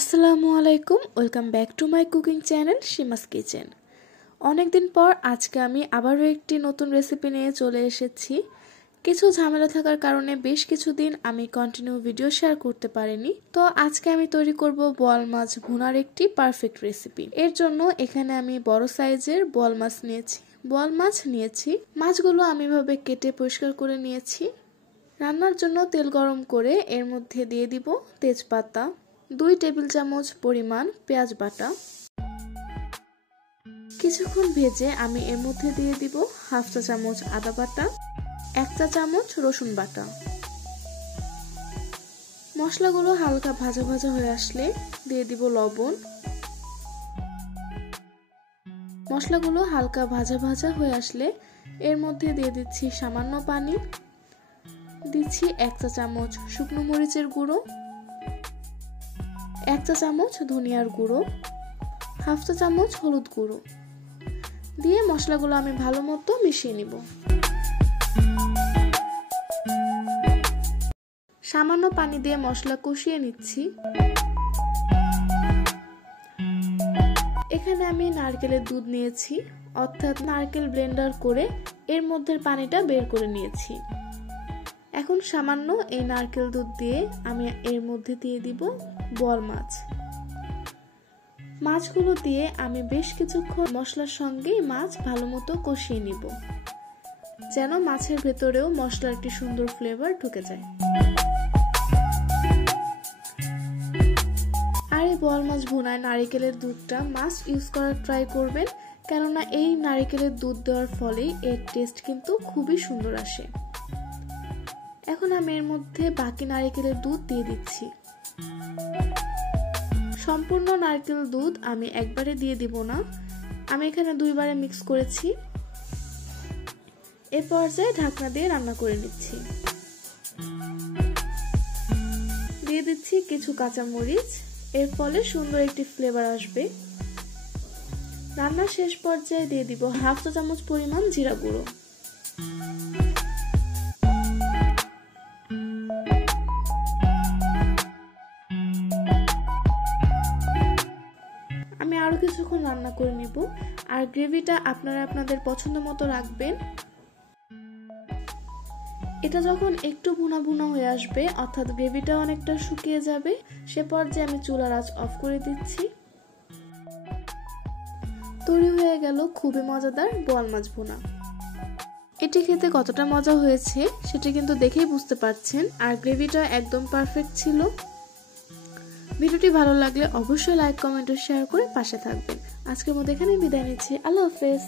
আসসালামু আলাইকুম, welcome back to my cooking channel Shima's kitchen. অনেকদিন পর আজকে আমি আবারও একটি নতুন রেসিপি নিয়ে চলে এসেছি। কিছু ঝামেলা থাকার কারণে বেশ কিছুদিন আমি কন্টিনিউ ভিডিও শেয়ার করতে পারিনি। তো আজকে আমি তৈরি করব বোয়াল মাছ ভুনার একটি পারফেক্ট রেসিপি। এর জন্য এখানে আমি বড় সাইজের বোয়াল মাছ নিয়েছি। মাছগুলো আমি এভাবে কেটে পরিষ্কার করে নিয়েছি। রান্নার জন্য তেল গরম করে এর মধ্যে দিয়ে দিব তেজপাতা, 2 টেবিল চামচ পরিমাণ পেঁয়াজ বাটা। কিছুক্ষণ ভেজে আমি এর মধ্যে দিয়ে দিব হাফ চা চামচ আদা বাটা, 1 চা চামচ রসুন বাটা। মশলাগুলো হালকা ভাজা ভাজা হয়ে আসলে দিয়ে দিব লবণ। মশলাগুলো হালকা ভাজা ভাজা হয়ে আসলে এর মধ্যে দিয়ে দিচ্ছি সামান্য পানি, দিচ্ছি 1 চা চামচ শুকনো মরিচের গুঁড়ো, 1 চা চামচ ধনিয়ার গুঁড়ো, হাফ চা চামচ হলুদ গুঁড়ো দিয়ে মশলাগুলো আমি ভালো মতো মিশিয়ে নিব। সামান্য পানি দিয়ে মশলা কষিয়ে নিচ্ছি। এখানে আমি নারকেলের দুধ নিয়েছি, অর্থাৎ নারকেল ব্লেন্ডার করে এর মধ্যে পানিটা বের করে নিয়েছি। এখন সামান্য এই নারকেল দুধ দিয়ে আমি এর মধ্যে দিয়ে দিব বোয়াল মাছগুলো দিয়ে আমি বেশ কিছুক্ষণ মশলার সঙ্গে মাছ ভালো মতো কষিয়ে নিব, যেন মাছের ভেতরেও মশলার একটি সুন্দর ফ্লেভার ঢুকে যায়। আর এই বোয়াল মাছ ভুনায় নারিকেলের দুধটা মাস্ট ইউজ করার ট্রাই করবেন, কেননা এই নারিকেলের দুধ দেওয়ার ফলেই এর টেস্ট কিন্তু খুবই সুন্দর আসে। এখন আমি এর মধ্যে বাকি নারিকেলের দুধ দিয়ে দিচ্ছি। সম্পূর্ণ নারকেল দুধ আমি একবারে দিয়ে দিব না, আমি এখানে 2 বারে মিক্স করেছি। এ পর্যায়ে ঢাকনা দিয়ে রান্না করে নিচ্ছি। দিয়ে দিচ্ছি কিছু কাঁচামরিচ, এর ফলে সুন্দর একটি ফ্লেভার আসবে। রান্নার শেষ পর্যায়ে দিয়ে দিব হাফ চা চামচ পরিমাণ জিরা গুঁড়ো। আমি আরো কিছুক্ষণ রান্না করে নিব, আর গ্রেভিটা আপনারা আপনাদের পছন্দ মতো রাখবেন। এটা যখন একটু ভুনা ভুনা হয়ে আসবে, অর্থাৎ গ্রেভিটা অনেকটা শুকিয়ে যাবে, সে পর্যায়ে আমি চুলার আঁচ অফ করে দিচ্ছি। তৈরি হয়ে গেল খুবই মজাদার বোয়াল মাছ ভুনা। এটি খেতে কতটা মজা হয়েছে সেটা কিন্তু দেখেই বুঝতে পারছেন, আর গ্রেভিটা একদম পারফেক্ট ছিল। ভিডিওটি ভালো লাগলে অবশ্যই লাইক, কমেন্ট ও শেয়ার করে পাশে থাকবেন। আজকের মতো এখানেই বিদায় নিচ্ছি। আল্লাহ হাফেজ।